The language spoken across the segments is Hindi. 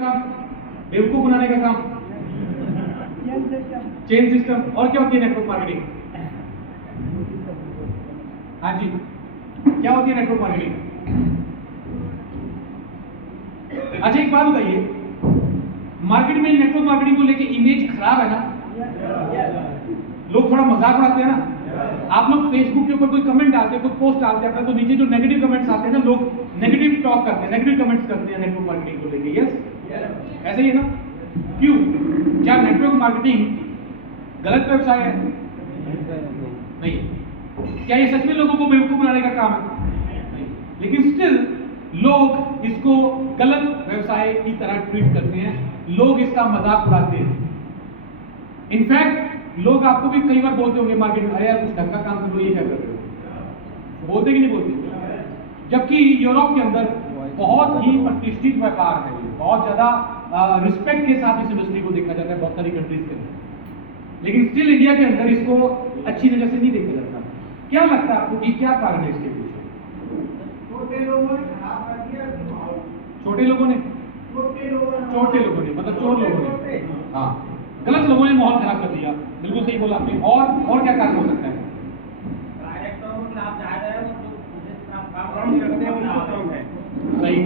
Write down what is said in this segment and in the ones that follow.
काम? बेवकूफ बनाने का काम, चेन सिस्टम। और क्या होती है नेटवर्क मार्केटिंग? हाँ जी, क्या होती है नेटवर्क मार्केटिंग? अच्छा एक बात बताइए, मार्केट में नेटवर्क मार्केटिंग को लेके इमेज खराब है ना? लोग थोड़ा मजाक उड़ाते हैं ना। आप लोग फेसबुक के ऊपर कोई कमेंट डालते हैं, कोई पोस्ट डालते हैं अपना, तो नीचे जो नेगेटिव कमेंट्स आते हैं ना, लोग नेगेटिव टॉक करते हैं, नेगेटिव कमेंट्स करते हैं नेटवर्क मार्केटिंग को लेके। यस, ऐसे ही है ना? क्यों? क्या नेटवर्क मार्केटिंग गलत व्यवसाय है? नहीं। क्या ये सच में लोगों को बेवकूफ बनाने का काम है? नहीं। लेकिन स्टिल लोग इसको गलत व्यवसाय की तरह ट्रीट करते हैं, लोग इसका मजाक उड़ाते हैं। इनफैक्ट लोग आपको भी कई बार बोलते होंगे मार्केट में, अरे यार कुछ ढंग का काम कर लो, ये क्या कर रहे हो? बोलते कि नहीं बोलते? जबकि यूरोप के अंदर बहुत ही प्रतिष्ठित व्यापार है, बहुत ज्यादा रिस्पेक्ट के साथ इस इंडस्ट्री को देखा जाता है बहुत सारी कंट्रीज के अंदर, लेकिन स्टिल इंडिया के अंदर इसको अच्छी नजर से नहीं देखा जाता। क्या लगता है आपको कि क्या कारण है इसके पीछे? छोटे लोगों ने खराब कर दिया माहौल। छोटे लोगों ने मतलब चोर लोगों ने, हाँ, गलत लोगों ने माहौल खराब कर दिया। बिल्कुल सही बोला आपने। और क्या कारण हो सकता है? सही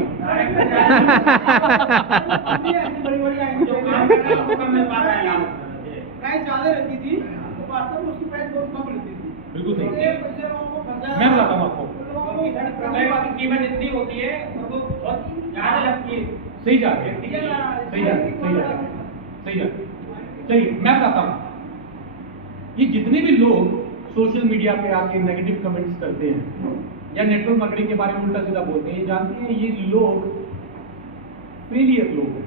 प्राइस ज्यादा रहती थी तो वास्तव में उसकी प्राइस बहुत कम रहती थी। बिल्कुल सही। मैं बताता हूँ आपको, कीमत इतनी होती है और वो बहुत ज्यादा लगती है। सही जाके चलिए मैं बताता हूँ, ये जितने भी लोग सोशल मीडिया पे आके नेगेटिव कमेंट्स करते हैं या नेटवर्क मार्केटिंग के बारे में उल्टा सीधा बोलते हैं, ये जानते हैं ये लोग फेलियर लोग हैं।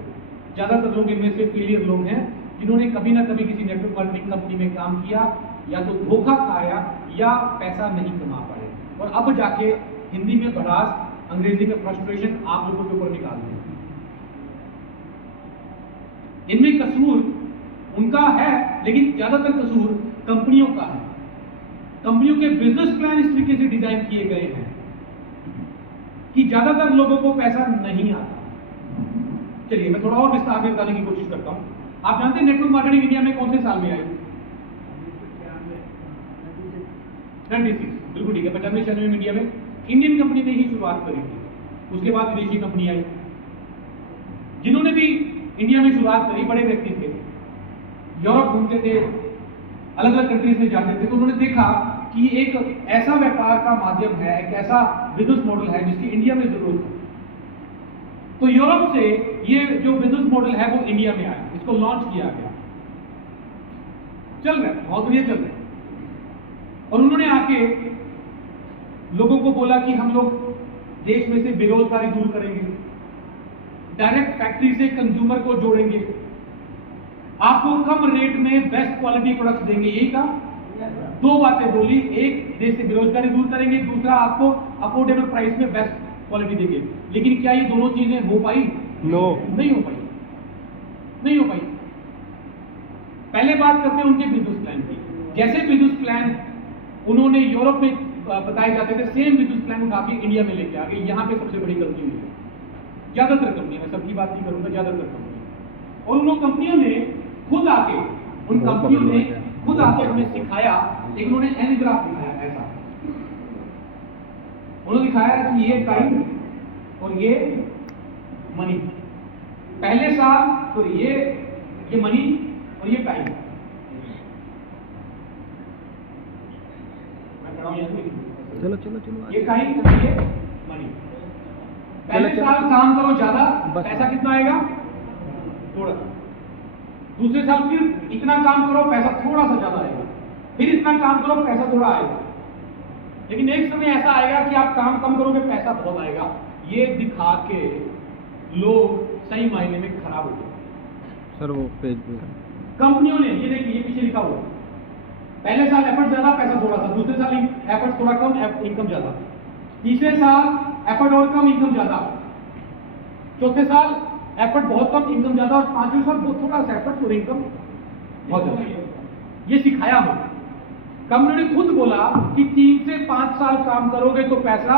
ज्यादातर लोग इनमें से फेलियर लोग हैं जिन्होंने कभी ना कभी किसी नेटवर्क मार्केटिंग कंपनी में काम किया, या तो धोखा खाया या पैसा नहीं कमा पाए, और अब जाके हिंदी में भड़ास, अंग्रेजी में फ्रस्ट्रेशन आप लोगों के ऊपर निकाल दें। इनमें कसूर उनका है, लेकिन ज्यादातर कसूर कंपनियों का है। कंपनियों के बिजनेस प्लान इस तरीके से डिजाइन किए गए हैं कि ज्यादातर लोगों को पैसा नहीं आता। चलिए मैं थोड़ा और विस्तार में बताने की कोशिश करता हूं। आप जानते हैं नेटवर्क मार्केटिंग इंडिया में कौन से साल में आई? 96, बिल्कुल ठीक है। 95-96 में इंडिया में इंडियन कंपनी ने ही शुरुआत करी थी। उसके बाद विदेशी कंपनी आई। जिन्होंने भी इंडिया में शुरुआत करी बड़े व्यक्ति थे, यूरोप घूमते थे, अलग अलग कंट्रीज में जाते थे, तो उन्होंने देखा कि एक ऐसा व्यापार का माध्यम है, एक ऐसा बिजनेस मॉडल है जिसकी इंडिया में जरूरत है। तो यूरोप से ये जो बिजनेस मॉडल है वो इंडिया में आया, इसको लॉन्च किया गया, चल रहा है, बहुत बढ़िया चल रहा है। और उन्होंने आके लोगों को बोला कि हम लोग देश में से बेरोजगारी दूर करेंगे, डायरेक्ट फैक्ट्री से कंज्यूमर को जोड़ेंगे, आपको कम रेट में बेस्ट क्वालिटी प्रोडक्ट्स देंगे। यही कहा, दो बातें बोली, एक देश से बेरोजगारी दूर करेंगे, दूसरा आपको अफोर्डेबल प्राइस में बेस्ट क्वालिटी देंगे। लेकिन क्या ये दोनों चीजें हो पाई? नो, नहीं हो पाई, नहीं हो पाई। पहले बात करते हैं उनके बिजनेस प्लान की। जैसे बिजनेस प्लान उन्होंने यूरोप में बताए जाते थे, सेम बिजनेस प्लान उठा के इंडिया में लेके आ गए। यहाँ पे सबसे बड़ी गलती हुई है। ज्यादातर कंपनी, मैं सबकी बात नहीं करूंगा, ज्यादातर कंपनी, और उन कंपनियों ने खुद आके, उन कंपनियों ने खुद आके हमें सिखाया। एक उन्होंने एन ग्राफ दिखाया, ऐसा उन्होंने दिखाया कि ये टाइम और ये मनी। पहले साल तो ये मनी और ये टाइम। चलो ये टाइम और ये मनी। पहले साल काम करो ज्यादा, पैसा कितना आएगा? थोड़ा सा। दूसरे साल फिर इतना काम करो, पैसा थोड़ा सा ज्यादा आएगा, फिर इतना काम करो, पैसा थोड़ा आएगा। लेकिन एक समय ऐसा आएगा कि आप काम कम करोगे, पैसा बहुत आएगा। ये दिखा के लोग सही मायने में खराब हो गए। सर वो पेज कंपनियों ने, ये देखिए, ये पीछे लिखा हुआ, पहले साल एफर्ट ज्यादा, पैसा थोड़ा सा, दूसरे साल एफर्ट थोड़ा कम, इनकम ज्यादा, तीसरे साल एफर्ट और कम, इनकम ज्यादा, चौथे साल एफर्ट बहुत कम, इनकम ज्यादा, और पांचवें साल थोड़ा सा एफर्ट और इनकम बहुत ज्यादा। ये सिखाया हो। कंपनी ने खुद बोला कि 3 से 5 साल काम करोगे तो पैसा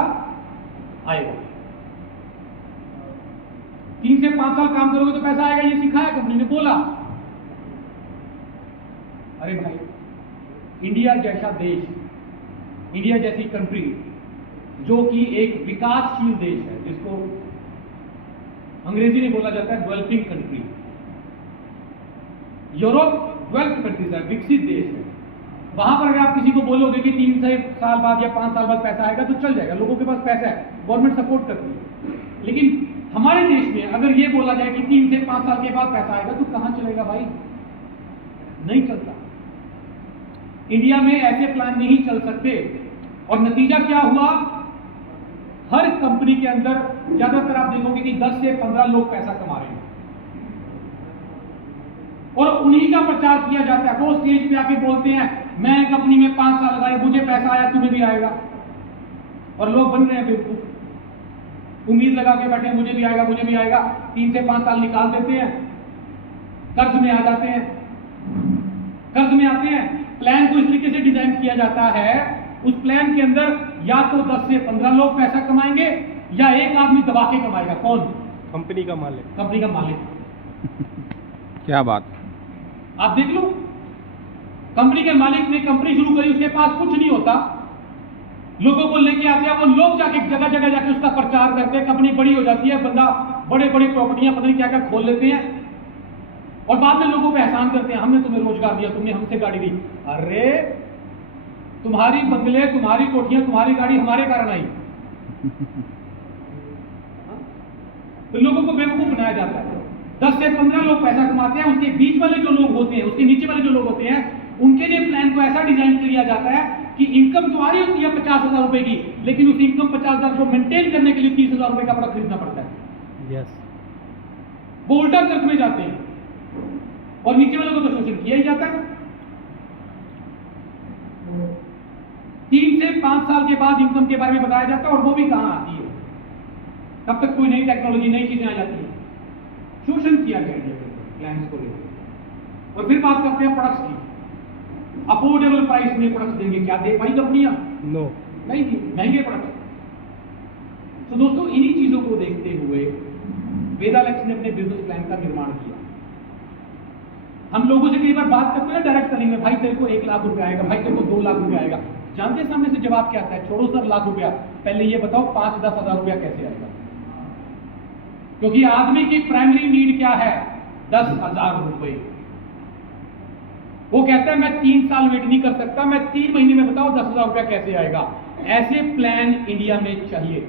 आएगा। 3 से 5 साल काम करोगे तो पैसा आएगा, ये सिखाया कंपनी ने, बोला। अरे भाई, इंडिया जैसा देश, इंडिया जैसी कंट्री जो कि एक विकासशील देश है, जिसको अंग्रेजी में बोला जाता है developing country, Europe developed countries है, विकसित देश है, वहां पर अगर आप किसी को बोलोगे कि 3 साल बाद या 5 साल बाद पैसा आएगा तो चल जाएगा, लोगों के पास पैसा है, गवर्नमेंट सपोर्ट करती है। लेकिन हमारे देश में अगर ये बोला जाए कि 3 से 5 साल के बाद पैसा आएगा तो कहां चलेगा भाई? नहीं चलता। इंडिया में ऐसे प्लान नहीं चल सकते। और नतीजा क्या हुआ? हर कंपनी के अंदर ज्यादातर आप देखोगे कि 10 से 15 लोग पैसा कमा रहे हैं और उन्हीं का प्रचार किया जाता है। वो स्टेज पे आके बोलते हैं मैं कंपनी में 5 साल लगाया, मुझे पैसा आया, तुम्हें भी आएगा। और लोग बन रहे हैं बेवकूफ, उम्मीद लगा के बैठे, मुझे भी आएगा, मुझे भी आएगा। 3 से 5 साल निकाल देते हैं, कर्ज में आ जाते हैं, कर्ज में आते हैं। प्लान को इस तरीके से डिजाइन किया जाता है, उस प्लान के अंदर या तो 10 से 15 लोग पैसा कमाएंगे या एक आदमी दबा के कमाएगा। कौन? कंपनी का मालिक। कंपनी का मालिक। क्या बात। आप देख लो, कंपनी के मालिक ने कंपनी शुरू करी, उसके पास कुछ नहीं होता, लोगों को लेके आते हैं, वो लोग जाके जगह जगह जाके उसका प्रचार करते हैं, कंपनी बड़ी हो जाती है, बंदा बड़े बड़े प्रॉपर्टियां पता नहीं क्या क्या खोल लेते हैं और बाद में लोगों पे एहसान करते हैं, हमने तुम्हें रोजगार दिया, तुमने हमसे गाड़ी दी। अरे तुम्हारी बंगले, तुम्हारी कोठियां, तुम्हारी गाड़ी हमारे कारण आई। तो लोगों को बेवकूफ बनाया जाता है। 10 से 15 लोग पैसा कमाते हैं, उसके बीच वाले जो लोग होते हैं, उसके नीचे वाले जो लोग होते हैं, उनके लिए प्लान को ऐसा डिजाइन किया जाता है कि इनकम तो आ रही होती है 50,000 रुपए की, लेकिन उस इनकम 50,000 को मेंटेन करने के लिए 30,000 रुपए का प्रोडक्ट खरीदना पड़ता है। यस। वो उल्टा कर्ज में जाते हैं और नीचे वालों को तो शोषण किया ही जाता है। 3 से 5 साल के बाद इनकम के बारे में बताया जाता है और वो भी कहां आती है? तब तक कोई नई टेक्नोलॉजी, नई चीजें आ जाती है। शोषण किया गया प्लान्स को लेकर। और फिर बात करते हैं प्रोडक्ट्स की। अफोर्डेबल प्राइस में प्रोडक्ट्स देंगे, क्या दे पाई कंपनियां? नो, नहीं दी, महंगे प्रोडक्ट्स। तो दोस्तों, इन्हीं चीजों को देखते हुए वेदालेक्स ने अपने बिजनेस प्लान का निर्माण किया। हम लोगों से कई बार बात करते हैं डायरेक्ट सेलिंग में, भाई तेरे को 1 लाख रुपए आएगा, भाई तेरे को 2 लाख रुपए आएगा। जानते सामने से जवाब क्या आता है? छोड़ो सर लाख रुपया, पहले ये बताओ 5-10 हजार रुपया कैसे आएगा? क्योंकि आदमी की प्राइमरी नीड क्या है? 10,000 रुपए। वो कहता है मैं 3 साल वेट नहीं कर सकता, मैं 3 महीने में बताओ 10,000 रुपया कैसे आएगा। ऐसे प्लान इंडिया में चाहिए।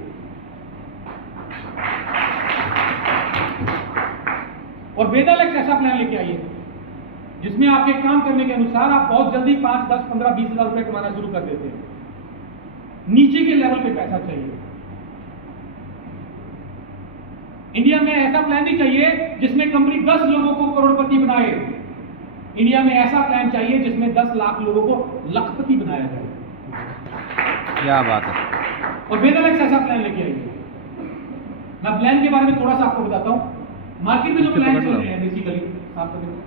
और वेदालेक्स ऐसा प्लान लेके आइए जिसमें आपके काम करने के अनुसार आप बहुत जल्दी 5, 10, 15, 20 हजार रुपए कमाना शुरू कर देते हैं। नीचे के लेवल पे पैसा चाहिए। इंडिया में ऐसा प्लान नहीं चाहिए जिसमें कंपनी 10 लोगों को करोड़पति बनाए। इंडिया में ऐसा प्लान चाहिए जिसमें 10 लाख लोगों को लखपति बनाया जाए। क्या बात है। और वेदालेक्स ऐसा प्लान लेके आइए। मैं प्लान के बारे में थोड़ा सा आपको बताता हूं। मार्केट में जो प्लान चल रहे हैं बेसिकली, साफ करने को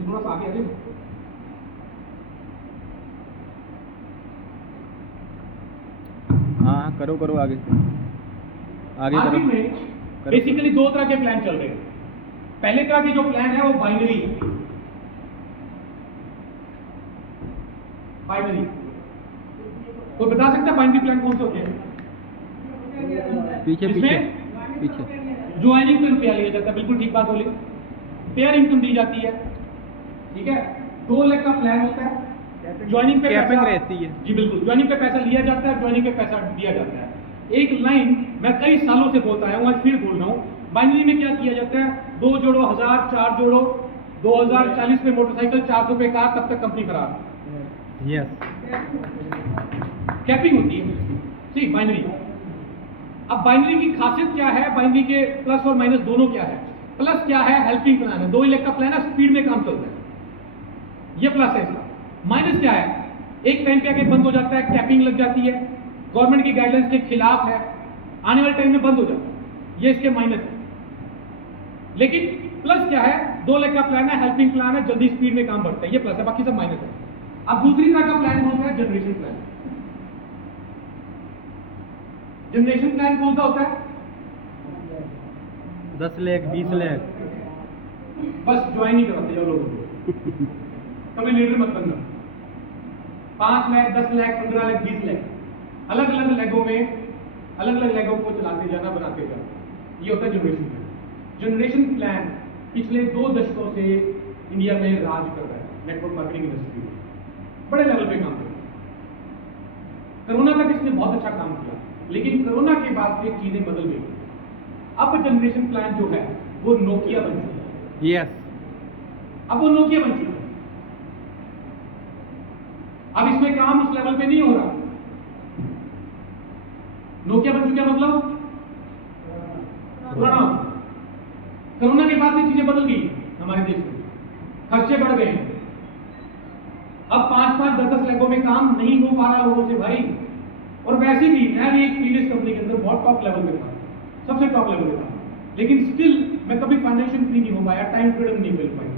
थोड़ा सा आगे आ जाए। हाँ, करो करो आगे आगे करो। मार्केट में बेसिकली 2 तरह के प्लान चल रहे हैं। पहले तरह के जो प्लान है वो बाइनरी। कोई बता सकता है बाइनरी प्लान कौन से होते हैं? पीछे पीछे पीछे ज्वाइनिंग पे रुपया लिया जाता है। बिल्कुल ठीक बात बोली। पेयर इनकम दी जाती है, ठीक है। 2 लाख का प्लान होता है, ज्वाइनिंग पे कैपिंग पैसा रहती है। जी बिल्कुल, ज्वाइनिंग पे पैसा लिया जाता है, ज्वाइनिंग पे पैसा दिया जाता है। एक लाइन मैं कई सालों से बोलता आया हूं, आज फिर बोल रहा हूं। बाइनरी में क्या किया जाता है? 2 जोड़ो 1000, 4 जोड़ो 2040 पे मोटरसाइकिल, 400 पे कार, तब तक कंपनी फरार। यस। कैपिंग होती है, ठीक, बाइनरी। अब बाइनरी की खासियत क्या है? बाइनरी के प्लस और माइनस दोनों क्या है? प्लस क्या है? हेल्पिंग प्लान है, 2 लाख का प्लान है, स्पीड में काम चलता है, ये प्लस है इसका। माइनस क्या है? एक टाइम पे आके बंद हो जाता है, कैपिंग लग जाती है, गवर्नमेंट की गाइडलाइंस के खिलाफ है, आने वाले टाइम में बंद हो जाता है, ये इसके माइनस है। लेकिन प्लस क्या है? 2 लाख का प्लान है, हेल्पिंग प्लान है, जल्दी स्पीड में काम बढ़ता है, ये प्लस है, बाकी सब माइनस है। अब दूसरी तरह का प्लान होता है जनरेशन प्लान। जनरेशन प्लान कौन सा होता है? 10 लाख 20 लाख बस ज्वाइन ही करवाते जाओ लोगों को, कभी लीडर मत बनना। 5 लाख 10 लाख 15 लाख 20 लाख अलग अलग लेगों में अलग अलग लेगों को चलाते जाना, बनाते जाना, ये होता है जनरेशन प्लान। जनरेशन प्लान पिछले 2 दशकों से इंडिया में राज कर रहा है नेटवर्क मार्केटिंग इंडस्ट्री में, बड़े लेवल पे काम कर रहा है। कोरोना तक इसने बहुत अच्छा काम किया, लेकिन कोरोना के बाद से चीजें बदल गई। अब जनरेशन प्लान जो है वो नोकिया बन चुका है। यस अब वो नोकिया बन चुका है। अब इसमें काम उस लेवल पे नहीं हो रहा। नोकिया बन चुका मतलब पुराना हो चुका। कोरोना के बाद से चीजें बदल गई हमारे देश में, खर्चे बढ़ गए। अब 5-5 10-10 लाखों में काम नहीं हो पा रहा लोगों से भाई। और वैसे भी मैं भी एक प्रीवियस कंपनी के अंदर बहुत टॉप लेवल पे था, सबसे टॉप लेवल पे था, लेकिन स्टिल मैं कभी फाइनेंशियल फ्री नहीं हो पाया, टाइम फ्रीडम नहीं मिल पाई।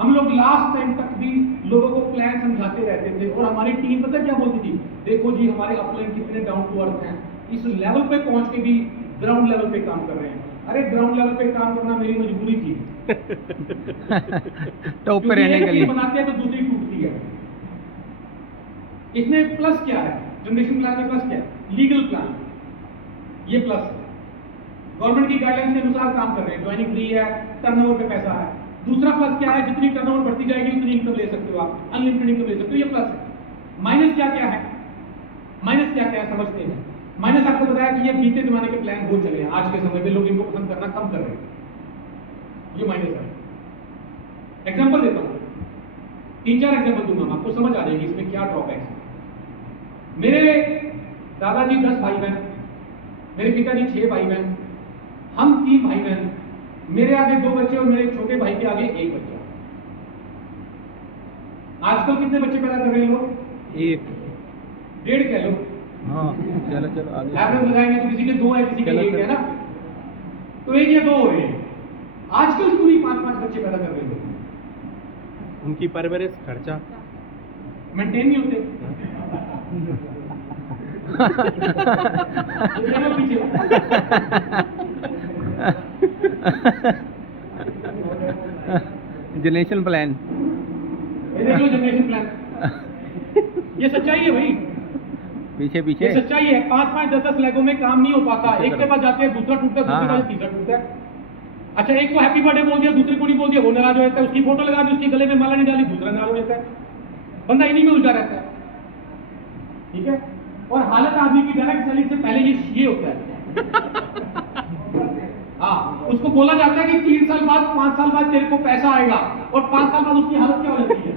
हम लोग लास्ट टाइम तक भी लोगों को प्लान समझाते रहते थे, और हमारी टीम पता क्या बोलती थी, देखो जी हमारे अपलाइन कितने डाउन टू अर्थ हैं, इस लेवल पे पहुंच के भी ग्राउंड लेवल पे काम कर रहे हैं। अरे ग्राउंड लेवल पे काम करना मेरी मजबूरी थी। टॉप पे रहने के लिए बनाते हैं तो दूसरी टूटती है। इसमें प्लस क्या है, जनरेशन प्लान में प्लस क्या है, लीगल प्लान, ये प्लस है। गवर्नमेंट की गाइडलाइंस के अनुसार काम कर रहे हैं, ज्वाइनिंग फ्री है, टर्नओवर पे पैसा है। दूसरा प्लस क्या है, जितनी टर्नओवर बढ़ती जाएगी उतनी इनकम ले सकते हो आप, अनलिमिटेड इनकम ले सकते हो, ये प्लस है। माइनस क्या क्या है, माइनस क्या क्या है समझते हैं। माइनस आपको बताया कि ये बीते जमाने के प्लान हो चले हैं, आज के समय पे लोग इनको पसंद करना कम कर रहे हैं, ये माइनस है। एग्जांपल देता हूं, 3-4 एग्जांपल दूंगा, आपको समझ आ जाएगी इसमें क्या ड्रॉबैक्स है। मेरे दादाजी 10 भाई बहन, मेरे पिताजी 6 भाई बहन, हम 3 भाई बहन, मेरे आगे 2 बच्चे और मेरे छोटे भाई के आगे 1 बच्चा। आजकल कितने बच्चे पैदा कर रहे हैं लोग? 1.5 कह लो। हाँ चलो चलो आगे एवरेज लगाएंगे तो किसी के 2 है, किसी के 1 है ना, तो 1 या 2 हो रहे हैं। आजकल क्यों नहीं 5-5 बच्चे पैदा कर रहे हैं? उनकी परवरिश खर्चा मेंटेन नहीं होते। पीछे जनरेशन प्लान ये देख लो जनरेशन प्लान, ये सच्चाई है भाई, पीछे पीछे ये सच्चाई है। 5-5 10-10 लाखों में काम नहीं हो पाता, एक के पास जाते हैं दूसरा टूटता है, दूसरे हाँ, पास तीसरा टूटता है। अच्छा एक को हैप्पी बर्थडे बोल दिया, दूसरे को नहीं बोल दिया, वो नाराज हो जाता है, उसकी फोटो लगा दी, उसके गले में माला नहीं डाली, दूसरा नाराज हो जाता है, बंदा इन्हीं में उलझा रहता है। ठीक है, और हालत आदमी की डायरेक्ट सेलिंग से पहले ये होता है। हाँ, उसको बोला जाता है कि 3 साल बाद 5 साल बाद तेरे को पैसा आएगा, और 5 साल बाद उसकी हालत क्या हो जाती है।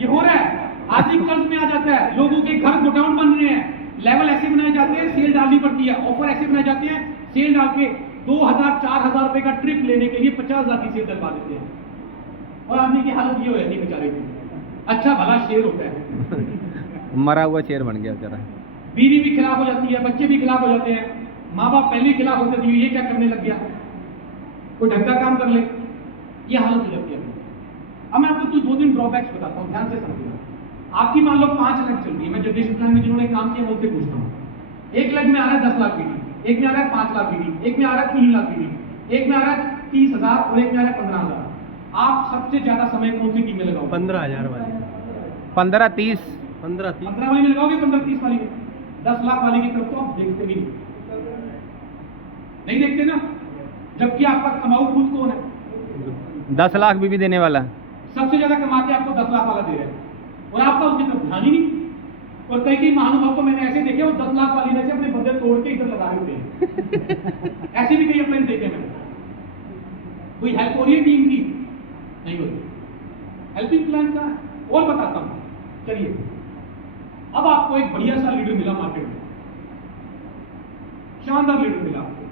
ये हो रहा है, आदमी कर्ज में आ जाता है, लोगों के घर गोडाउन बन रहे हैं, लेवल ऐसे बनाए जाते हैं, सेल डालनी पड़ती है, ऑफर ऐसे बनाए जाते हैं, सेल डाल के 2000-4000 रुपए का ट्रिप लेने के लिए 50 लाख की सेल डलवा देते हैं, और आदमी की हालत ये हो जाती है बेचारे की। अच्छा भला शेर होता है, मरा हुआ शेर बन गया बेचारा। बीवी भी खिलाफ हो जाती है, बच्चे भी खिलाफ हो जाते हैं, माँ बाप पहले ही खिलाफ होते थे, ये क्या करने लग गया, कोई ढंग का काम कर ले, ये हालत हो जाती है। अब मैं आपको 2-3 ड्रॉबैक्स बताता हूँ, ध्यान से समझना। आपकी मान लो 5 लाख चल रही है, मैं जनरेशन प्लान में जिन्होंने काम किया उनसे पूछता हूँ। एक लाख में आ रहा है 10 लाख बीडी, एक में आ रहा है 5 लाख बीडी, एक में आ रहा है 3 लाख बीडी, एक में आ रहा है 30,000 और एक में आ रहा है 15,000। आप सबसे ज्यादा समय कौन सी टीम में लगाओगे? 15,000 वाली 15-30 15 वाली में लगाओगे, 15-30 वाली में? 10 लाख वाली की तरफ तो आप देखते भी नहीं देखते ना, जबकि आपका कमाऊ खुद कौन है? 10 लाख भी देने वाला, सबसे ज्यादा कमा के आपको 10 लाख वाला दे रहा है, और आपका उसकी तरफ ध्यान ही नहीं। और कई महानुभाव तो मैंने ऐसे देखे, वो 10 लाख वाली में से अपने बदले तोड़ के इधर लगा देते हैं। ऐसे भी कई अपने देखे मैंने। कोई हेल्प हो रही है टीम की? नहीं होती। हेल्पिंग प्लान का और बताता हूं, चलिए। अब आपको एक बढ़िया सा लीडर मिला मार्केट में, शानदार लीडर मिला आपको,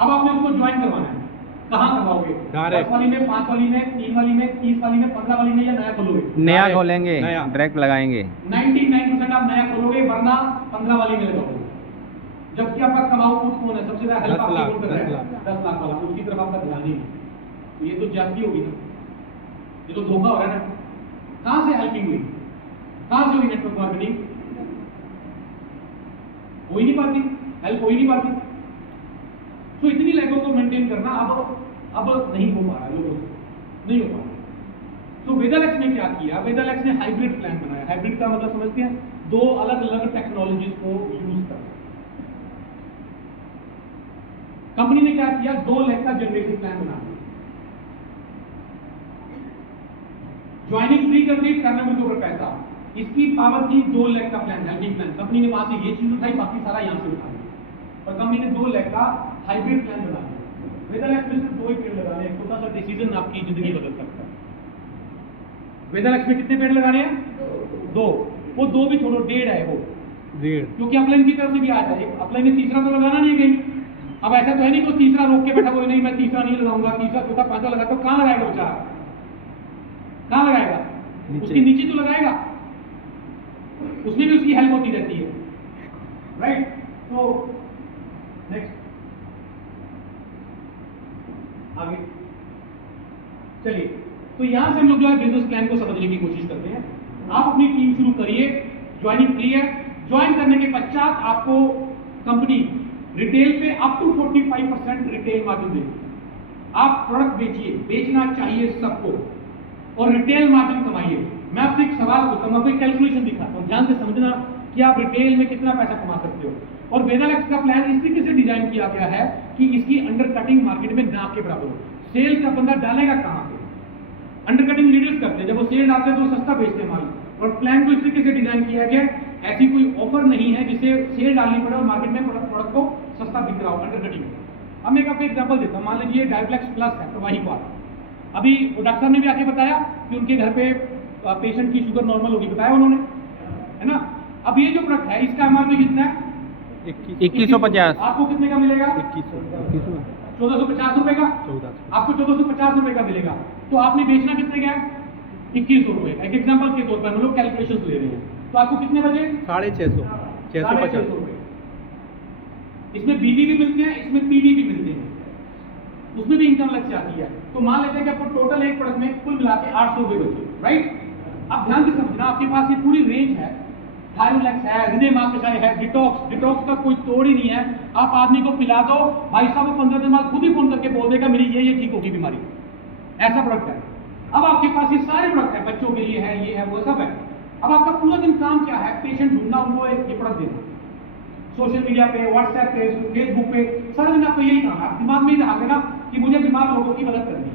अब आपने उसको ज्वाइन करवाना है। कहां करवाओगे? 10 वाली में, 5 वाली में, 3 वाली में, 30 वाली में, 15 वाली में, या नया खोलोगे? नया खोलेंगे, डायरेक्ट लगाएंगे। 99% आप नया खोलोगे, वरना 15 वाली में लगाओगे। जबकि आपका कमाऊ खुद कौन है? सबसे ज्यादा हेल्प आपको कौन कर रहा है? 10 लाख वाला, उसकी तरफ आपका ध्यान ही नहीं। तो ये तो ज्यादती होगी ना, ये तो धोखा हो रहा है ना। कहां से हेल्पिंग हुई? कहां से हुई नेटवर्क मार्केटिंग? हो ही नहीं पाती। हेल्प हो ही नहीं पाती। तो इतनी लैगों को मेंटेन करना अब नहीं हो पा रहा है लोगों से, नहीं हो पा रहा। तो वेदालेक्स ने क्या किया, वेदालेक्स ने हाइब्रिड प्लान बनाया। हाइब्रिड का मतलब समझते हैं, दो अलग अलग टेक्नोलॉजीज को यूज कर। कंपनी ने क्या किया, 2 लाख का जनरेशन प्लान बना दिया, ज्वाइनिंग फ्री कर दी, टर्नओवर के ऊपर पैसा। इसकी पावर थी 2 लाख का प्लान, हेल्पिंग प्लान। कंपनी ने वहां से ये चीज उठाई, बाकी सारा यहां से उठा लिया, और कंपनी ने 2 लाख का हाइब्रिड प्लान बना दिया। वेदालेक्स में सिर्फ 2 ही पेड़ लगाने, एक छोटा सा डिसीजन आपकी जिंदगी बदल सकता है। वेदालेक्स में कितने पेड़ लगाने हैं? 2। वो 2 भी छोड़ो, 1.5 है वो, 1.5, क्योंकि अपलाइन की तरफ से भी आता है। अपलाइन ने तीसरा तो लगाना नहीं कहीं। अब ऐसा तो है नहीं कि तीसरा रोक के बैठा हुआ, नहीं मैं तीसरा नहीं लगाऊंगा, तीसरा चौथा पांचवा लगाता हूं, कहां लगाएगा बेचारा? कहां लगाएगा? उसके नीचे तो लगाएगा, उसमें भी उसकी हेल्प होती रहती है, राइट? तो नेक्स्ट आगे चलिए। तो यहां से हम लोग जो है बिजनेस प्लान को समझने की कोशिश करते हैं। आप अपनी टीम शुरू करिए, ज्वाइनिंग फ्री है। ज्वाइन करने के पश्चात आपको कंपनी रिटेल पे अप टू 45% रिटेल मार्जिन देगी। आप प्रोडक्ट बेचिए, बेचना चाहिए सबको, और रिटेल मार्जिन कमाइए। मैं आपसे एक सवाल पूछता हूं, आपको एक कैलकुलेशन दिखाता हूं, ध्यान से समझना कि आप रिटेल में कितना पैसा कमा सकते हो। और वेदालेक्स का प्लान इस तरीके से डिजाइन किया गया है कि इसकी अंडरकटिंग मार्केट में ना के बराबर हो। सेल का बंदा डालेगा कहां पे? अंडरकटिंग लीडर्स करते हैं, जब वो सेल डालते हैं तो सस्ता बेचते हैं माल। और प्लान को इस तरीके से डिजाइन किया गया, ऐसी कोई ऑफर नहीं है जिसे सेल डालनी पड़े और मार्केट में प्रोडक्ट को सस्ता बिक रहा हो अंडरकटिंग। अब मैं आपको एग्जांपल देता हूं, मान लीजिए डायफ्लेक्स प्लस है प्रवाही पार। अभी डॉक्टर साहब ने भी आके बताया कि उनके घर पे पेशेंट की शुगर नॉर्मल होगी, बताया उन्होंने, है ना? अब ये जो प्रोडक्ट है इसका एमआरपी कितना है? 2150। आपको कितने का मिलेगा? 1450 रुपए का। आपको 1450 रुपए का मिलेगा। तो आपने बेचना कितने का है? 2100 रुपए। एक एग्जांपल के तौर पर हम लोग कैलकुलेशन ले रहे हैं, तो आपको कितने बचे? 650, 650 रुपए। इसमें बीवी भी मिलते हैं, इसमें पीवी भी मिलते हैं, उसमें भी इनकम लग जाती है। तो मान लेते हैं कि आपको टोटल एक प्रोडक्ट में कुल मिला के 800 रुपए बचे, राइट? अब ध्यान से समझना, आपके पास ये पूरी रेंज है, थायोलेक्स है, रिनेमाक्साई है, डिटॉक्स का कोई तोड़ ही नहीं है। आप आदमी को पिला दो, भाई साहब वो 15 दिन बाद खुद ही फोन करके बोल देगा मेरी ये ठीक होगी बीमारी, ऐसा प्रोडक्ट है। अब आपके पास ये सारे प्रोडक्ट है, बच्चों के लिए है, ये है, वो सब है। अब आपका पूरा दिन काम क्या है? पेशेंट ढूंढना, उनको ये प्रोडक्ट देना। सोशल मीडिया पे, व्हाट्सएप पे, फेसबुक पे, सारा दिन आपका यही काम है। आप दिमाग में ही रखा ना कि मुझे बीमार लोगों की मदद करनी है,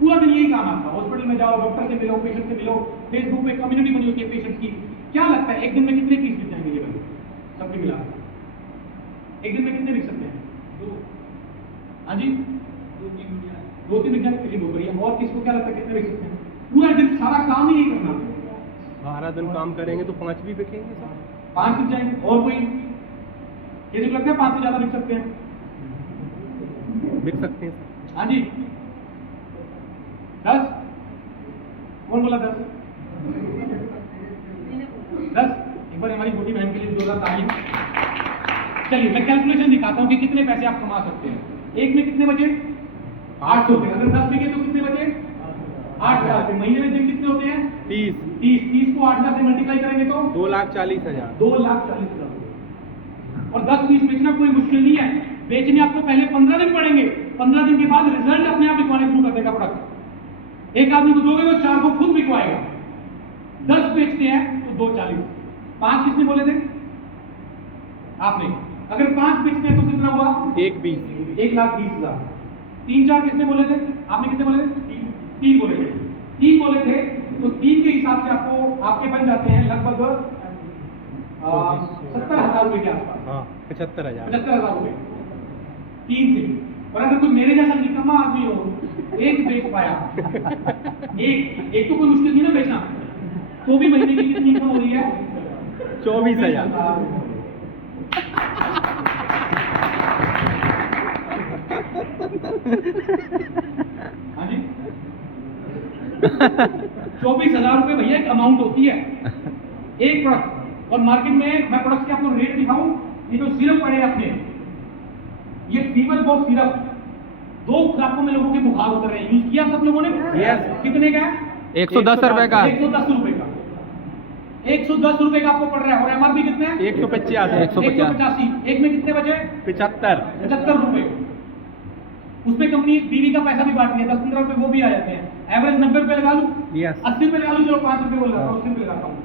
पूरा दिन यही काम आपका। हॉस्पिटल में जाओ, डॉक्टर से मिलो, पेशेंट से मिलो, फेसबुक पे कम्युनिटी बनी होती है पेशेंट की। क्या लगता है एक दिन में कितने पीस बिक जाएंगे ये बंदे सबके मिला? एक दिन में कितने बिक सकते हैं? 2। हाँ जी, 2-3 बिक जाएंगे, बहुत बढ़िया। और किसको क्या लगता है कितने बिक सकते हैं? पूरा दिन सारा काम ही यही करना है। 12 दिन काम करेंगे तो 5 भी बिकेंगे सर। 5 बिक जाएंगे। और कोई ये जो लगता है 5 से ज्यादा बिक सकते हैं? बिक सकते हैं सर। हाँ जी, 10। कौन बोला 10? 10। एक बार हमारी छोटी बहन के लिए जोरदार ताली। चलिए मैं कैलकुलेशन दिखाता हूँ कि कितने पैसे आप कमा सकते हैं। एक में कितने बचे? 800 रुपए। अगर 10 बिके तो कितने बचे? 8000 रुपए। महीने में दिन कितने होते हैं? 30 को 8000 से मल्टीप्लाई करेंगे तो 2,40,000। 2,40,000। और 10 पीस बेचना कोई मुश्किल नहीं है। बेचने आपको पहले 15 दिन पड़ेंगे, 15 दिन के बाद रिजल्ट अपने आप बिकवाने शुरू कर देगा प्रोडक्ट। एक आदमी को दोगे वो 4 को खुद बिकवाएगा। 10 बेचते हैं तो 2,40,000। 5 किसने बोले थे? आपने। अगर 5 बेचते हैं तो कितना हुआ? 1,20,000। 1,20,000। 3-4 किसने बोले थे? आपने कितने बोले थे? 3 बोले थे। 3 बोले थे तो 3 के हिसाब से आपको आपके बन जाते हैं लगभग 70,000 रुपए के आसपास। हाँ, 75,000। 75,000 रुपए 3 से। और अगर कोई मेरे जैसा निकम्मा आदमी हो, एक बेच पाया, एक तो कोई मुश्किल नहीं ना बेचना, तो भी महीने की कितनी इनकम हो रही है? 24,000। हाँ जी, 24,000 रुपए भैया एक अमाउंट होती है एक प्रोडक्ट। और मार्केट में मैं प्रोडक्ट के आपको रेट दिखाऊं, ये जो सिरप पड़े अपने, ये फीवर बॉक्स सिरप 2 खुराकों में लोगों के बुखार उतर रहे हैं। यूज किया सब लोगों ने? Yes। कितने का है? 110 रुपए का। 110 रुपए का। 110 रुपए का आपको पड़ रहा है, और MRP कितने हैं? 185 185। एक में कितने बचे? 75 75 रुपए। उसमें कंपनी बीवी का पैसा भी बांट रही है, 10-15 रुपए वो भी आ जाते हैं। एवरेज 90 रुपए लगा लूं, यस 80 रुपए लगा लूं, चलो 5 रुपए बोल रहा हूं, 80 रुपए लगाता हूं।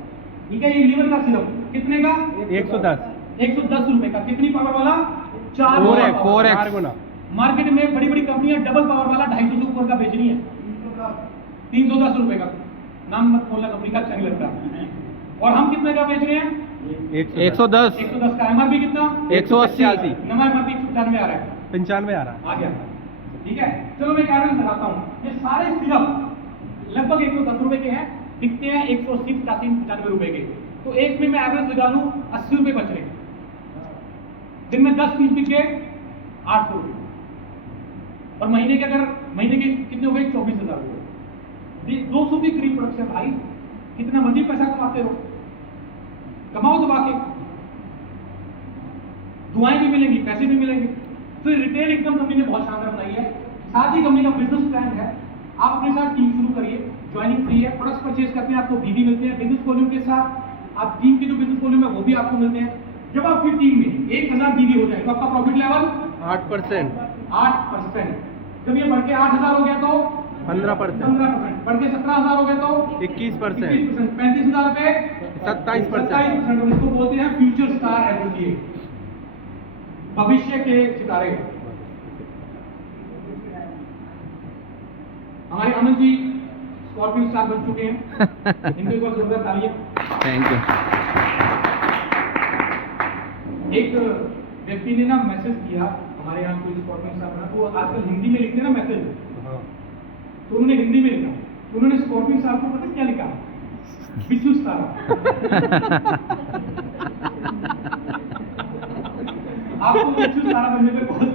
ठीक है, ये लीवर का सिरप कितने का? 110 110 रुपए का। कितनी पावर वाला? 4 4x गुना। मार्केट में बड़ी बड़ी कंपनियां डबल पावर वाला 250 से ऊपर का बेच रही है, 310 रुपए का। नाम मत बोलना कंपनी का, अच्छा नहीं लगता। और हम कितने का बेच रहे हैं? 110 110 का। MRP कितना? 180 नवा MRP 195 आ रहा है, 95 आ रहा आ गया। ठीक है, चलो मैं एवरेज लगाता हूँ। ये सारे सिरप लगभग 110 रुपए के हैं, बिकते हैं 180, 85, 95 रुपए के। तो एक में मैं एवरेज लगा लूं, 80 रुपए बच रहे हैं। दिन में 10 पीस बिके 800 रुपए, और महीने के अगर महीने के कितने हो गए? 24,000 रुपए। 200 के करीब प्रोडक्शन। भाई कितना मर्जी पैसा कमाते हो, कमाओ दबा के, दुआएं भी मिलेंगी, पैसे भी मिलेंगे। तो रिटेल इनकम कंपनी ने बहुत शानदार बनाई है। साथ ही कंपनी का बिजनेस प्लान है, आप अपने साथ टीम शुरू करिए, ज्वाइनिंग फ्री है। प्रोडक्ट्स परचेज करते हैं आपको बीवी मिलते हैं, बिजनेस वॉल्यूम के साथ आप टीम के जो बिजनेस वॉल्यूम है वो भी आपको मिलते हैं। जब आपकी टीम में 1000 बीवी हो जाए तो आपका प्रॉफिट लेवल 8%, 8%। जब ये बढ़ के 8000 हो गया तो 15%, 15%, बढ़ के 17000 हो गया तो 21%, 21%, 35,000 रुपए 27%। 27%। और इसको बोलते हैं फ्यूचर स्टार एसोसिएट, भविष्य के सितारे। हमारे अमन जी स्कॉर्पियो स्टार बन चुके हैं, इनको एक बार जोरदार तालियां। Thank you. एक व्यक्ति ने ना मैसेज किया हमारे यहाँ कोई स्कॉर्पियो स्टार बना, तो वो आजकल हिंदी में लिखते हैं ना मैसेज, तो उन्होंने हिंदी में लिखा, उन्होंने स्कॉर्पियो स्टार को पता क्या लिखा? बिच्छू स्टार। आपको बिच्छू स्टार बनने पे बहुत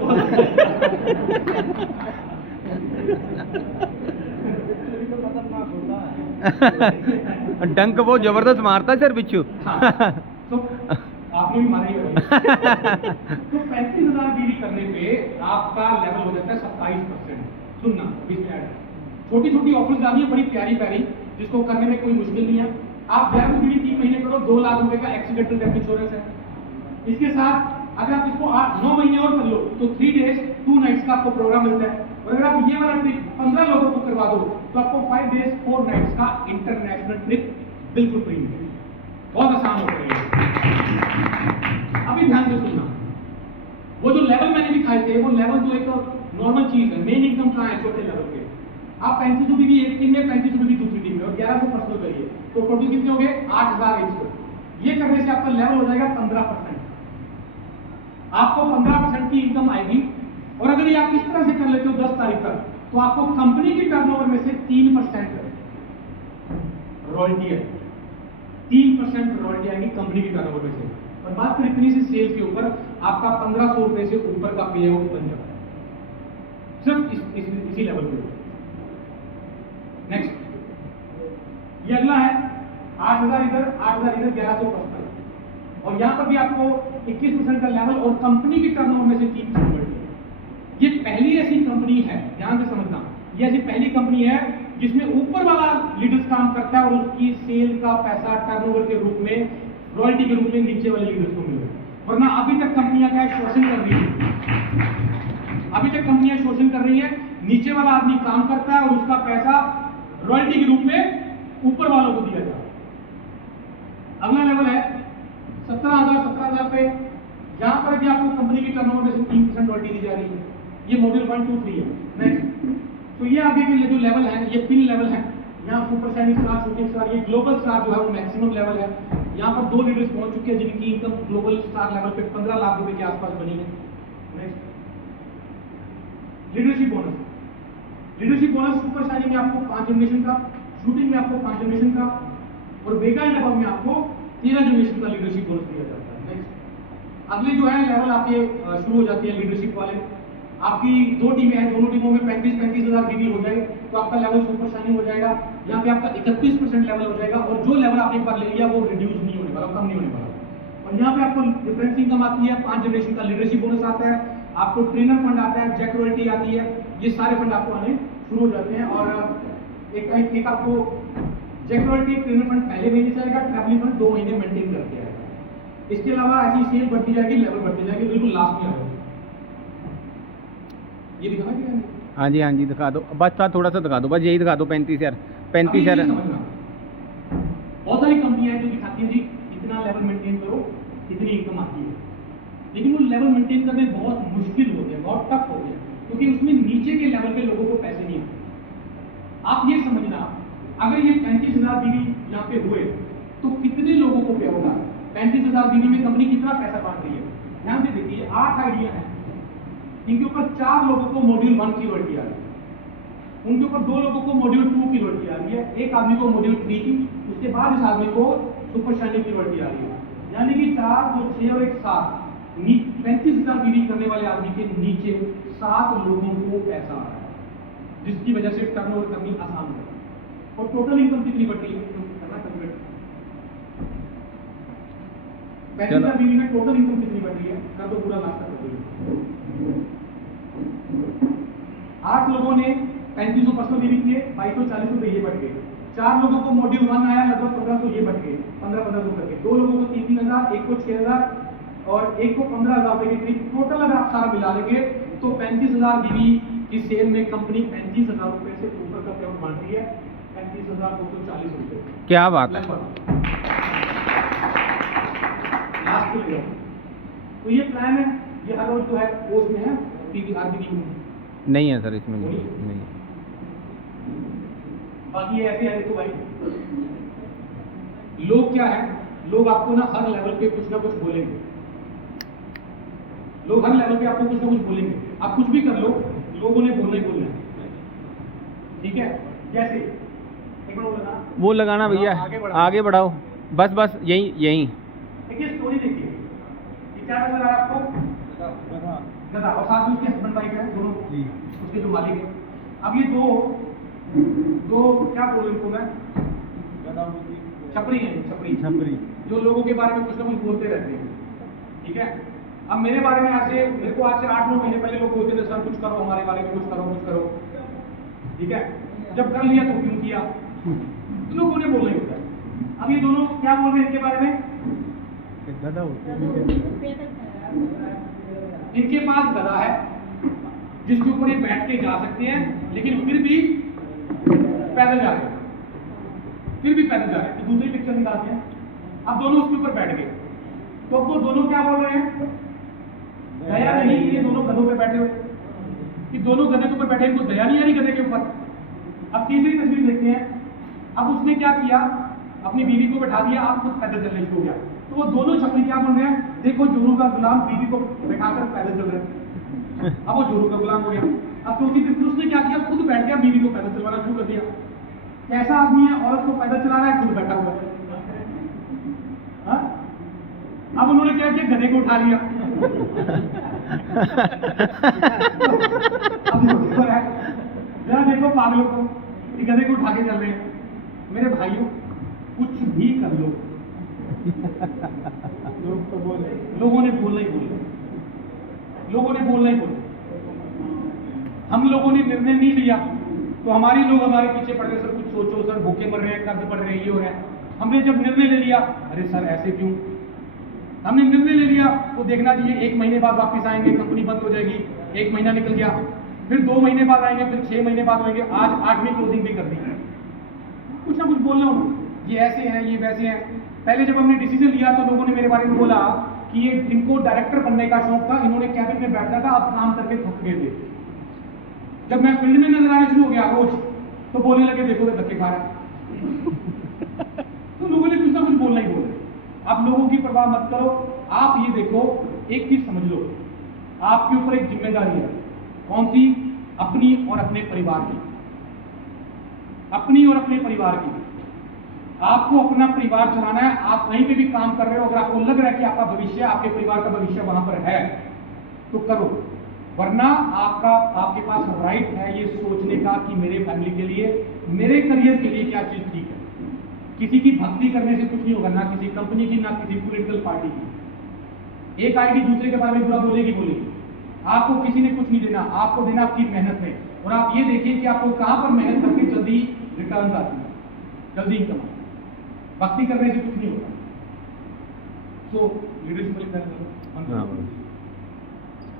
डंक वो जबरदस्त मारता है सर बिच्छू। तो आपने भी मारा ही होगा। तो 35,000 बीडी करने पे आपका लेवल हो जाता है 27%। सुनना, छोटी छोटी ऑफर्स डालिए, बड़ी प्यारी प्यारी, जिसको करने में कोई मुश्किल नहीं है। आप 11 बीडी 3 महीने करो, 2 लाख रुपए का एक्सीडेंटल डेथ इंश्योरेंस है। इसके साथ अगर आप इसको 9 महीने और कर लो तो 3 days 2 nights का आपको प्रोग्राम मिलता है। और अगर आप ये वाला ट्रिप 15 लोगों को करवा दो तो आपको 5 days 4 nights का इंटरनेशनल ट्रिप बिल्कुल फ्री मिलेगा। बहुत आसान होता है। अभी ध्यान से सुनना, वो जो लेवल मैंने दिखाए थे, वो लेवल तो एक नॉर्मल चीज है। मेन इनकम कहाँ है? छोटे लेवल पे। आप 3500 भी एक टीम में, 3500 भी दूसरी टीम में, और 1100 पर्सनल करिए, तो टोटल कितने हो गए? 8100। ये करने से आपका लेवल हो जाएगा 15%। आपको 15% की इनकम आएगी। और अगर ये आप इस तरह से कर लेते हो 10 तारीख तक, तो आपको कंपनी की टर्नओवर में से 3% रॉयल्टी है। 3% रॉयल्टी आएगी कंपनी की टर्नओवर में से। और बात करें इतनी सी सेल के ऊपर, आपका 1500 रुपए से ऊपर का पे आउट बन जाता है सिर्फ इसी लेवल पे। नेक्स्ट, ये अगला है 8000 इधर, 8000 इधर, 1100 पर्सनल। और यहां पर भी आपको 21% का लेवल और कंपनी की टर्नओवर में से 3% बढ़ गया। ये पहली ऐसी कंपनी है, ध्यान से समझना, ये ऐसी पहली कंपनी है जिसमें ऊपर वाला लीडर्स काम करता है और उसकी सेल का पैसा टर्नओवर के रूप में, रॉयल्टी के रूप में नीचे वाले लीडर्स को मिल रहा है। वरना अभी तक कंपनियां क्या शोषण कर रही है, अभी तक कंपनियां शोषण कर रही है। नीचे वाला आदमी काम करता है और उसका पैसा रॉयल्टी के रूप में ऊपर वालों को दिया जाता है। अगला लेवल है 17,000 पे, जहां पर भी आपको कंपनी की टर्नओवर में से 3% रॉयल्टी दी जा रही है। ये मॉड्यूल 1, 2, 3 है। नेक्स्ट, तो ये आगे के जो लेवल है, ये पिन लेवल है। यहाँ सुपर सैनिक स्टार, शूटिंग स्टार, ये ग्लोबल स्टार जो है वो मैक्सिमम लेवल है। यहाँ पर 2 लीडर्स पहुंच चुके हैं जिनकी इनकम ग्लोबल स्टार लेवल पे 15 लाख रुपए के आसपास बनी है। Next, leadership bonus. Leadership bonus super सैनिक में आपको 5 जनरेशन का, शूटिंग में आपको 5 जनरेशन का, और वेगा एंड अबव में आपको 13 जनरेशन का लीडरशिप बोनस दिया जाता है। नेक्स्ट, अगले जो है लेवल आपके शुरू हो जाते हैं लीडरशिप वाले। आपकी 2 टीमें हैं, दोनों टीमों में 35,000 बीवी हो जाए तो आपका लेवल सुपर शाइनिंग हो जाएगा। यहाँ पे आपका 31% लेवल हो जाएगा, और जो लेवल आपने एक बार ले लिया वो रिड्यूस नहीं होने वाला, कम नहीं होने वाला। और यहाँ पे आपको डिफरेंस इनकम आती है, 5 जनरेशन का लीडरशिप बोनस आता है, आपको ट्रेनर फंड आता है, जैक रॉयल्टी आती है। ये सारे फंड आपको आने शुरू हो जाते हैं। और एक आपको चेक रॉयल्टी ट्रेनर फंड पहले महीने से आएगा, ट्रैवलिंग फंड 2 महीने मेंटेन करके आएगा। इसके अलावा ऐसी सेल बढ़ती जाएगी, लेवल बढ़ती जाएगी, बिल्कुल लास्ट में आएगा। ये दिखाना क्या है? हाँ जी दिखा दो, बस थोड़ा सा दिखा दो, बस यही दिखा दो 35,000 अभी ये समझना, बहुत सारी कंपनियां हैं जो दिखाती हैं जी इतना लेवल मेंटेन करो, इतनी इनकम आती है, लेकिन वो लेवल मेंटेन करने बहुत मुश्किल होते हैं, बहुत टफ होते हैं, क्योंकि उसमें नीचे के लेवल पे लोगों को पैसे नहीं आते। आप ये समझना, अगर ये 35,000 बीवी यहाँ पे हुए तो कितने लोगों को पे होगा? 35,000 बीवी में कंपनी कितना पैसा बांट रही है? ध्यान से देखिए, 8 आइडिया है, इनके ऊपर 4 लोगों को मॉड्यूल 1 की रॉयल्टी आ रही है, उनके ऊपर 2 लोगों को मॉड्यूल 2 की रॉयल्टी आ रही है, एक आदमी को मॉड्यूल 3 की, उसके बाद इस आदमी को सुपर शाइनिंग की रॉयल्टी आ रही है। यानी कि 4, 2, 6 और 1 7, 35,000 बीवी करने वाले आदमी के नीचे 7 लोगों को पैसा आ रहा है, जिसकी वजह से टर्नओवर करनी आसान हो गई। और टोटल इनकम कितनी बढ़ रही है? 35,000 बीवी में टोटल इनकम कितनी बढ़ रही है? कर दो पूरा नाश्ता कर दो। 8 लोगों ने 3500 पर्सनल बीवी किए, 2240 रुपए ये बढ़ गए। 4 लोगों को मॉड्यूल 1 आया, लगभग 1500 ये बढ़ गए, 1500 करके। 2 लोगों को 3,000, एक को 6,000 और एक को 15,000 रुपए के करीब। टोटल अगर आप सारा मिला लेंगे तो 35,000 बीवी की सेल में कंपनी 35,000 रुपए से ऊपर का पेमेंट बांट रही है, 35,240 रुपए। क्या बात है। लास्ट में तो ये प्लान है, ये हर रोज जो है पोस्ट में है, पीवीआर की नहीं है सर इसमें, नहीं। बाकी ये ऐसे है, देखो भाई, लोग क्या है, लोग आपको ना हर लेवल पे कुछ ना कुछ बोलेंगे, लोग हर लेवल पे आपको कुछ ना कुछ बोलेंगे। आप कुछ भी कर लो, लोगों ने बोलना ही बोलना है, ठीक है? जैसे एक बार वो लगाना भैया, आगे बढ़ाओ, बस यही। देखिए स्टोरी देखिए, ये क्या नजर आ रहा है आपको? गधा, और साथ में उसके हस्बैंड वाइफ है दोनों, उसके जो मालिक है। अब ये दो क्या बोलूं इनको मैं, छपरी है, छपरी जो लोगों के बारे में कुछ ना कुछ बोलते रहते हैं, ठीक है? अब मेरे बारे में मेरे को आज से 8-9 महीने पहले लोग बोलते थे, सर कुछ करो हमारे बारे में, कुछ करो, ठीक है? जब कर लिया तो क्यों किया, तो लोगों ने बोलना ही होता है। अब ये दोनों क्या बोल रहे हैं इनके बारे में? इनके पास गधा है जिसके ऊपर ये बैठ के जा सकते हैं, लेकिन फिर भी पैदल जा रहे हैं, तो दूसरी पिक्चर निकालते हैं। अब दोनों उसके ऊपर बैठ गए, तो वो दोनों क्या बोल रहे हैं? दया नहीं, ये दोनों गधों पे बैठे हुए, कि दोनों गधे के ऊपर बैठे, इनको दया नहीं आ रही गधे के ऊपर। अब तीसरी तस्वीर देखते हैं। अब उसने क्या किया, अपनी बीवी को बैठा दिया, आप खुद पैदल चलने शुरू हो गया। तो वो दोनों छपरी क्या बोल रहे हैं? देखो जोरू का गुलाम बीवी को बैठाकर पैदल चल रहे हैं। अब वो जोरू का गुलाम हो गया। अब चौथी तस्वीर उसने क्या किया, खुद बैठ गया, बीवी को पैदल चलवाना शुरू कर दिया। कैसा आदमी है, औरत को पैदल चला रहा है, खुद बैठा हुआ है। अब उन्होंने क्या किया, गधे को उठा लिया। जरा देखो पागलों को, गधे को उठा के चल रहे हैं। मेरे भाइयों, कुछ भी कर लो, लोगों ने बोलना ही बोला। हम लोगों ने निर्णय नहीं लिया तो हमारे पीछे पड़ रहे, सर कुछ सोचो, सर भूखे मर रहे हैं, कर्ज पड़ रहे हैं, ये हो रहा है। हमने जब निर्णय ले लिया, अरे सर ऐसे क्यों? हमने निर्णय ले लिया तो देखना चाहिए 1 महीने बाद वापस आएंगे, कंपनी बंद हो जाएगी। 1 महीना निकल गया, फिर 2 महीने बाद आएंगे, फिर 6 महीने बाद आएंगे, आज 8वीं क्लोजिंग भी कर दी। कुछ ना कुछ बोलना हो, ये ऐसे हैं, ये वैसे हैं। पहले जब हमने डिसीजन लिया तो लोगों ने मेरे बारे में बोला कि ये इनको डायरेक्टर बनने का शौक था, इन्होंने कैबिन में बैठना था, अब काम करके थक गए थे। जब मैं फील्ड में नजर आना शुरू हो गया रोज, तो बोलने लगे देखो तो धक्के खा रहा है। तो लोगों ने कुछ ना कुछ बोलना ही बोला। आप लोगों की परवाह मत करो, आप ये देखो, एक चीज समझ लो, आपके ऊपर एक जिम्मेदारी है। कौन सी? अपनी और अपने परिवार की। अपनी और अपने परिवार की। आपको अपना परिवार चलाना है। आप कहीं पे भी काम कर रहे हो, अगर आपको लग रहा है कि आपका भविष्य, आपके परिवार का भविष्य वहां पर है, तो करो, वरना आपके पास राइट है ये सोचने का कि मेरे फैमिली के लिए, मेरे करियर के लिए क्या चीज ठीक है। किसी की भक्ति करने से कुछ नहीं होगा, ना किसी कंपनी की, ना किसी पॉलिटिकल पार्टी की। एक आएगी दूसरे के बारे में बुरा बोलेगी। आपको किसी ने कुछ नहीं देना, आपको देना आपकी मेहनत है। और आप ये देखिए कि आपको कहां पर मेहनत करके जल्दी रिटर्न आती है। जल्दी इनकम आएगी, भक्ति करने से कुछ नहीं होता। सो लीडरशिप वाली हाँ।